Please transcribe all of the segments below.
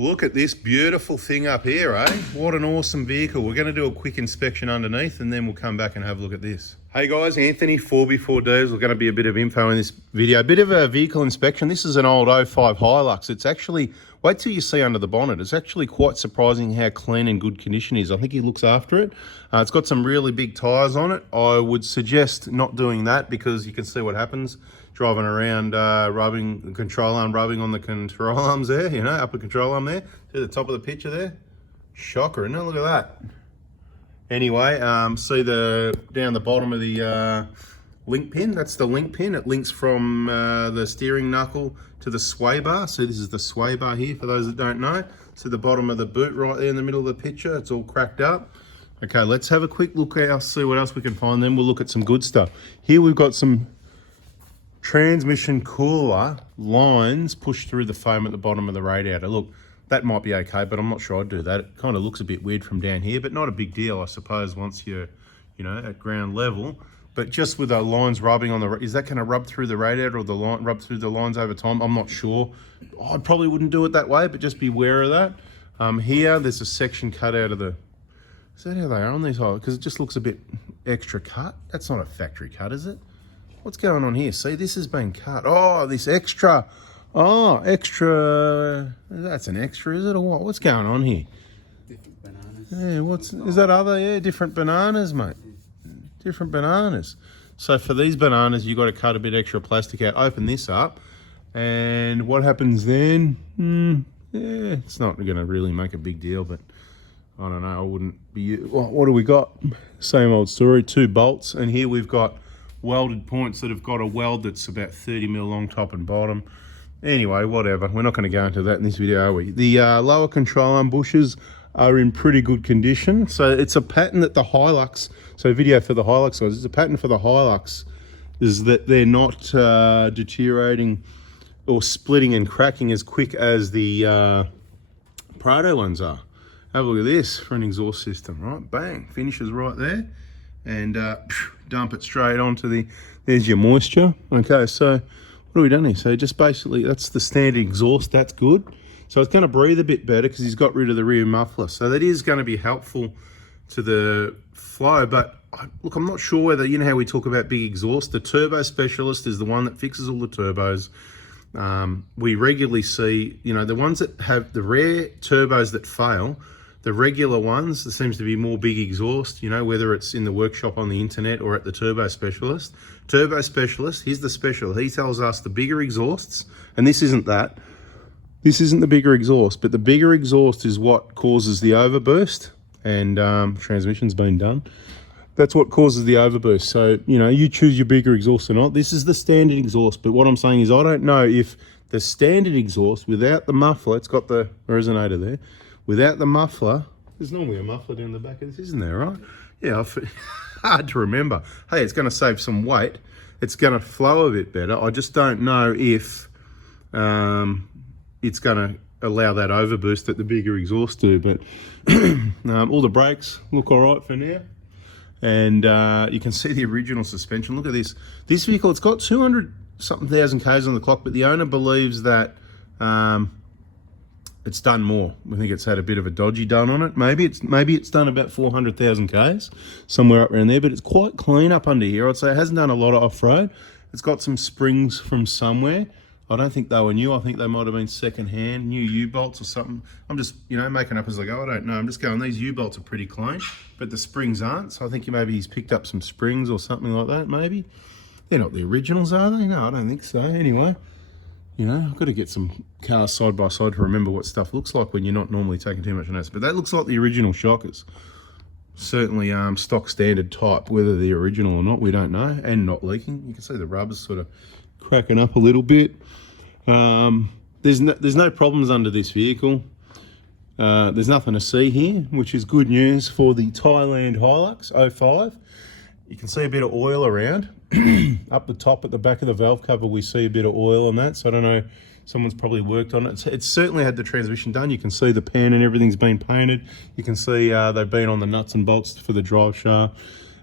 Look at this beautiful thing up here, eh? What an awesome vehicle. We're going to do a quick inspection underneath and then we'll come back and have a look at this. Hey guys, Anthony, 4B4Ds. We're going to be a bit of info in this video. A bit of a vehicle inspection. This is an old 05 Hilux. It's actually, wait till you see under the bonnet. It's actually quite surprising how clean and good condition it is. I think he looks after it. It's got some really big tyres on it. I would suggest not doing that because you can see what happens. Driving around, rubbing the control arm, rubbing on the control arms there, you know, upper control arm there. See the top of the picture there? Shocker, isn't it? Look at that. Anyway, see down the bottom of the link pin? That's the link pin. It links from the steering knuckle to the sway bar. So this is the sway bar here, for those that don't know. So the bottom of the boot right there in the middle of the picture, it's all cracked up. Okay, let's have a quick look out, see what else we can find. Then we'll look at some good stuff. Here we've got some transmission cooler lines pushed through the foam at the bottom of the radiator. Look, that might be okay, but I'm not sure I'd do that. It kind of looks a bit weird from down here, but not a big deal, I suppose, once you're, you know, at ground level. But just with the lines rubbing on the, is that going to rub through the radiator or the line rub through the lines over time? I'm not sure. I probably wouldn't do it that way, but just be aware of that. Here, there's a section cut out of the, is that how they are on these? Because it just looks a bit extra cut. That's not a factory cut, is it? What's going on here? See, this has been cut. Oh, this extra. Oh, extra. That's an extra, is it, or what? What's going on here? Different bananas. Yeah, is that other? Yeah, different bananas, mate. Different bananas. So for these bananas, you've got to cut a bit extra plastic out. Open this up. And what happens then? Yeah, it's not going to really make a big deal, but I don't know. I wouldn't be. What do we got? Same old story. 2 bolts. And here we've got welded points that have got a weld that's about 30 mil long top and bottom. Anyway, whatever. We're not going to go into that in this video, are we? The lower control arm bushes are in pretty good condition. So it's a pattern that the Hilux, so video for the Hilux guys, it's a pattern for the Hilux is that they're not deteriorating or splitting and cracking as quick as the Prado ones are. Have a look at this for an exhaust system, right? Bang, finishes right there. And dump it straight onto the, there's your moisture. Okay, so what have we done here? So just basically, that's the standard exhaust, that's good. So it's going to breathe a bit better because he's got rid of the rear muffler. So that is going to be helpful to the flow. But look, I'm not sure whether, you know how we talk about big exhaust, the turbo specialist is the one that fixes all the turbos. We regularly see, you know, the ones that have the rare turbos that fail, the regular ones, there seems to be more big exhaust, you know, whether it's in the workshop on the internet or at the turbo specialist. Turbo specialist, here's the special. He tells us the bigger exhausts, and this isn't that. This isn't the bigger exhaust, but the bigger exhaust is what causes the overburst, and transmission's been done. That's what causes the overburst. So, you know, you choose your bigger exhaust or not. This is the standard exhaust, but what I'm saying is I don't know if the standard exhaust without the muffler, it's got the resonator there, without the muffler, there's normally a muffler down the back of this, isn't there, right? Yeah, hard to remember. Hey, it's going to save some weight. It's going to flow a bit better. I just don't know if it's going to allow that overboost that the bigger exhaust do. But all the brakes look all right for now. And you can see the original suspension. Look at this. This vehicle, it's got 200-something thousand Ks on the clock, but the owner believes that it's done more. I think it's had a bit of a dodgy done on it. Maybe it's done about 400,000 Ks, somewhere up around there, but it's quite clean up under here. I'd say it hasn't done a lot of off-road. It's got some springs from somewhere. I don't think they were new. I think they might have been second-hand, new U-bolts or something. I'm just, you know, making up as I go. I don't know. I'm just going, these U-bolts are pretty clean, but the springs aren't. So I think maybe he's picked up some springs or something like that, maybe. They're not the originals, are they? No, I don't think so. Anyway. You know, I've got to get some cars side by side to remember what stuff looks like when you're not normally taking too much notice. But that looks like the original shockers. Certainly stock standard type, whether they're original or not, we don't know. And not leaking. You can see the rubbers sort of cracking up a little bit. There's no problems under this vehicle. There's nothing to see here, which is good news for the Thailand Hilux 05. You can see a bit of oil around. Up the top at the back of the valve cover, we see a bit of oil on that. So I don't know, someone's probably worked on it. It's certainly had the transmission done. You can see the pan and everything's been painted. You can see they've been on the nuts and bolts for the drive shaft.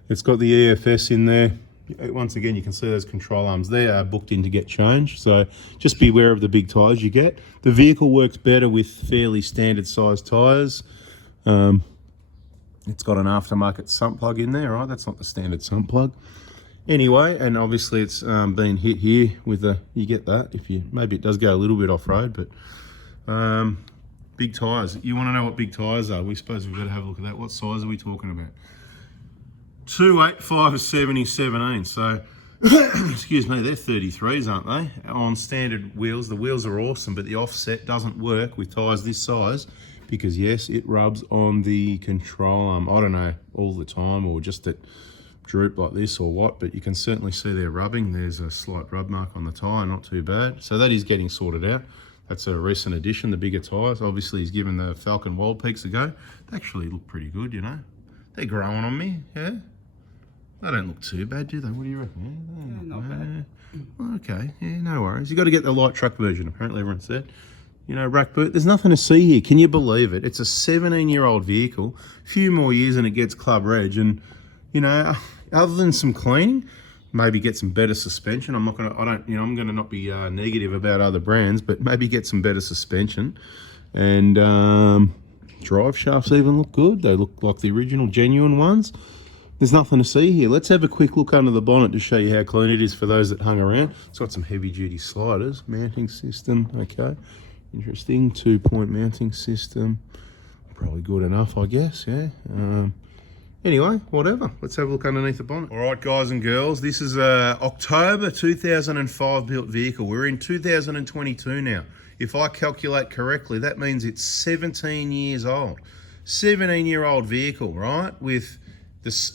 It's got the EFS in there. once again, you can see those control arms. They are booked in to get changed, so just be aware of the big tyres you get. The vehicle works better with fairly standard size tyres. It's got an aftermarket sump plug in there, right? That's not the standard sump plug. Anyway, and obviously it's been hit here with a, you get that, if you, maybe it does go a little bit off-road, but big tyres. You want to know what big tyres are? We suppose we've got to have a look at that. What size are we talking about? 285 70 17. So, excuse me, they're 33s, aren't they? On standard wheels. The wheels are awesome, but the offset doesn't work with tyres this size because, yes, it rubs on the control arm. I don't know, all the time, or just that droop like this or what, but you can certainly see they're rubbing. There's a slight rub mark on the tyre, not too bad. So that is getting sorted out. That's a recent addition, the bigger tyres. Obviously, he's given the Falcon Wild Peaks a go. They actually look pretty good, you know. They're growing on me, yeah. They don't look too bad, do they? What do you reckon? Yeah, not bad. Okay, yeah, no worries. You got to get the light truck version, apparently everyone said. You know, rack boot, there's nothing to see here. Can you believe it? It's a 17-year-old vehicle, a few more years and it gets club reg. And, you know, other than some cleaning, maybe get some better suspension. I'm gonna not be negative about other brands, but maybe get some better suspension. And drive shafts even look good. They look like the original genuine ones. There's nothing to see here. Let's have a quick look under the bonnet to show you how clean it is for those that hung around. It's got some heavy duty sliders, mounting system, okay. Interesting, 2-point mounting system. Probably good enough, I guess, yeah. Anyway, whatever. Let's have a look underneath the bonnet. All right, guys and girls, this is a October 2005 built vehicle. We're in 2022 now. If I calculate correctly, that means it's 17 years old. 17-year-old vehicle, right? With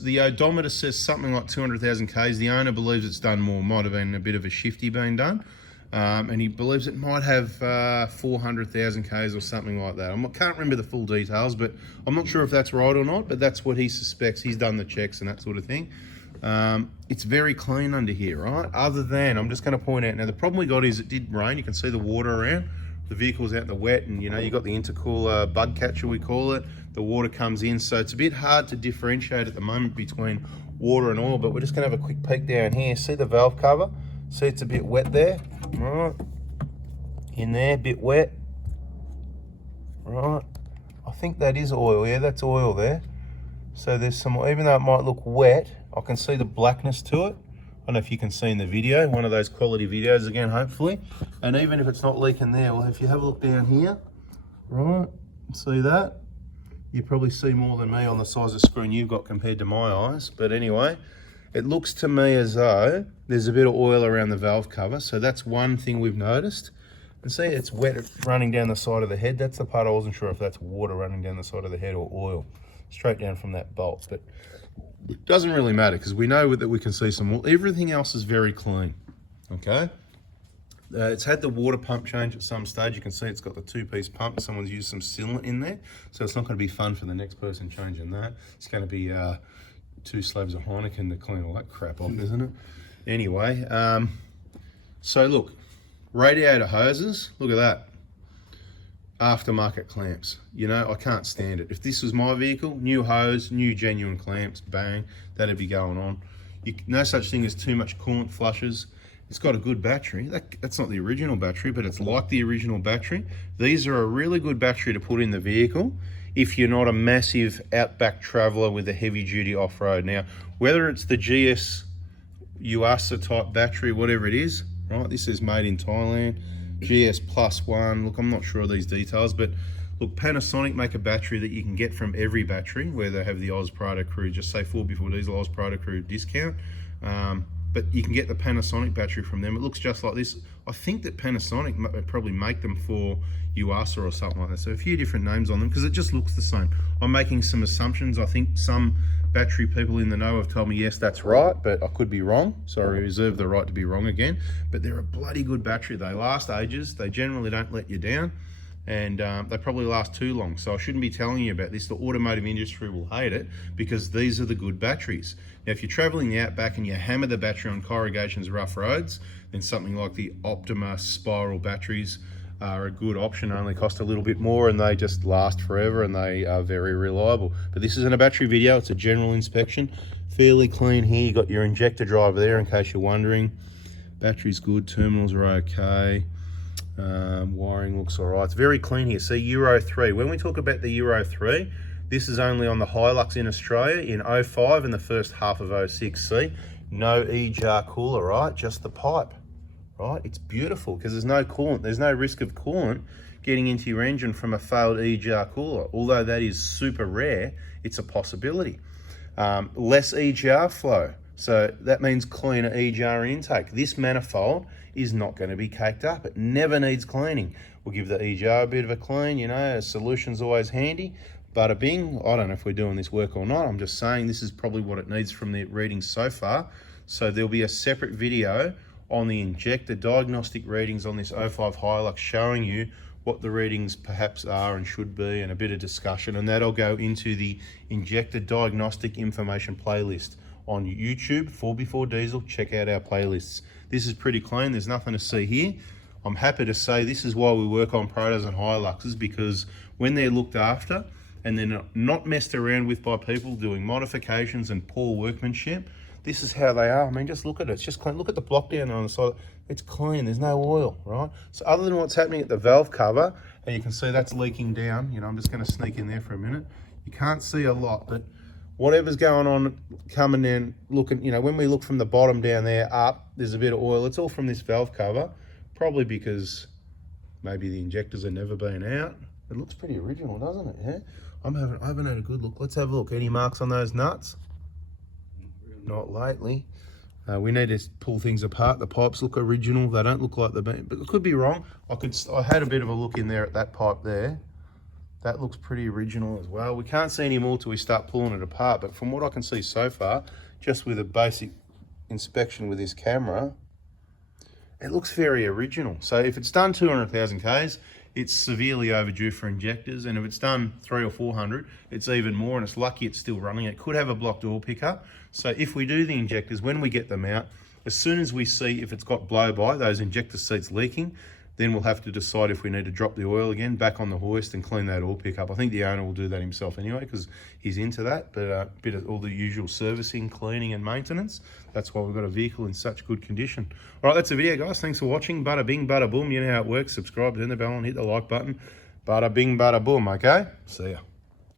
the odometer says something like 200,000 Ks. The owner believes it's done more. Might have been a bit of a shifty being done. And he believes it might have 400,000 Ks or something like that. I can't remember the full details, but I'm not sure if that's right or not, but that's what he suspects. He's done the checks and that sort of thing. It's very clean under here, right? Other than, I'm just going to point out, now the problem we got is it did rain. You can see the water around. The vehicle's out in the wet, and you know, you got the intercooler bud catcher, we call it. The water comes in, so it's a bit hard to differentiate at the moment between water and oil, but we're just going to have a quick peek down here. See the valve cover? See it's a bit wet there, right? In there, a bit wet, right? I think that is oil, yeah, that's oil there. So there's some, even though it might look wet, I can see the blackness to it. I don't know if you can see in the video, one of those quality videos again, hopefully. And even if it's not leaking there, well, if you have a look down here, right, see that? You probably see more than me on the size of screen you've got compared to my eyes. But anyway, it looks to me as though there's a bit of oil around the valve cover. So that's one thing we've noticed. And see, it's wet running down the side of the head. That's the part I wasn't sure if that's water running down the side of the head or oil. Straight down from that bolt. But it doesn't really matter because we know that we can see some oil. Everything else is very clean, okay? It's had the water pump change at some stage. You can see it's got the two-piece pump. Someone's used some sealant in there. So it's not going to be fun for the next person changing that. It's going to be 2 slabs of Heineken to clean all that crap off, isn't it? Anyway, so look, radiator hoses, look at that. Aftermarket clamps. You know, I can't stand it. If this was my vehicle, new hose, new genuine clamps, bang, that'd be going on. No such thing as too much coolant flushes. It's got a good battery. That's not the original battery, but it's like the original battery. These are a really good battery to put in the vehicle if you're not a massive outback traveler with a heavy duty off-road. Now, whether it's the GS UASA type battery, whatever it is, right? This is made in Thailand, GS +1. Look, I'm not sure of these details, but look, Panasonic make a battery that you can get from every battery where they have the Oz Prado Crew, just say 4 before diesel Oz Prado Crew discount. But you can get the Panasonic battery from them. It looks just like this. I think that Panasonic probably make them for UASA or something like that. So a few different names on them because it just looks the same. I'm making some assumptions. I think some battery people in the know have told me, yes, that's right, but I could be wrong. So I reserve the right to be wrong again. But they're a bloody good battery. They last ages. They generally don't let you down. And they probably last too long. So I shouldn't be telling you about this. The automotive industry will hate it because these are the good batteries. Now, if you're traveling the outback and you hammer the battery on corrugations, rough roads, then something like the Optima spiral batteries are a good option, only cost a little bit more, and they just last forever and they are very reliable. But this isn't a battery video, it's a general inspection. Fairly clean here. You got your injector driver there in case you're wondering. Battery's good, terminals are okay. Wiring looks all right. It's very clean here. See, Euro 3. When we talk about the Euro 3, this is only on the Hilux in Australia in 05 and the first half of 06. See, no E-jar cooler, right? Just the pipe, right? It's beautiful because there's no coolant. There's no risk of coolant getting into your engine from a failed E-jar cooler. Although that is super rare, it's a possibility. Less E-jar flow. So that means cleaner E-jar intake. This manifold is not going to be caked up. It never needs cleaning. We'll give the E-jar a bit of a clean, you know, a solution's always handy. Bada bing. I don't know if we're doing this work or not. I'm just saying this is probably what it needs from the readings so far. So there'll be a separate video on the injector diagnostic readings on this 05 Hilux showing you what the readings perhaps are and should be, and a bit of discussion, and that'll go into the injector diagnostic information playlist on YouTube, 4x4 Diesel. Check out our playlists. This is pretty clean. There's nothing to see here. I'm happy to say this is why we work on Protos and Hiluxes, because when they're looked after and they're not messed around with by people doing modifications and poor workmanship, this is how they are. I mean, just look at it. It's just clean. Look at the block down on the side. It's clean. There's no oil, right? So other than what's happening at the valve cover, and you can see that's leaking down. You know, I'm just going to sneak in there for a minute. You can't see a lot, but whatever's going on coming in, looking, you know, when we look from the bottom down there up, there's a bit of oil. It's all from this valve cover, probably because maybe the injectors have never been out. It looks pretty original, doesn't it? Yeah. I haven't had a good look. Let's have a look. Any marks on those nuts? Not lately. We need to pull things apart. The pipes look original. They don't look like they've been, but it could be wrong. I had a bit of a look in there at that pipe there. That looks pretty original as well. We can't see any more till we start pulling it apart, but from what I can see so far, just with a basic inspection with this camera, it looks very original. So if it's done 200,000 Ks, it's severely overdue for injectors, and if it's done 300 or 400, it's even more, and it's lucky it's still running. It could have a blocked oil pickup. So if we do the injectors, when we get them out, as soon as we see if it's got blow-by, those injector seats leaking, then we'll have to decide if we need to drop the oil again back on the hoist and clean that oil pickup. I think the owner will do that himself anyway because he's into that, but a bit of all the usual servicing, cleaning and maintenance. That's why we've got a vehicle in such good condition. All right, that's the video, guys. Thanks for watching. Bada bing, bada boom. You know how it works. Subscribe, turn the bell on, hit the like button. Bada bing, bada boom, okay? See ya.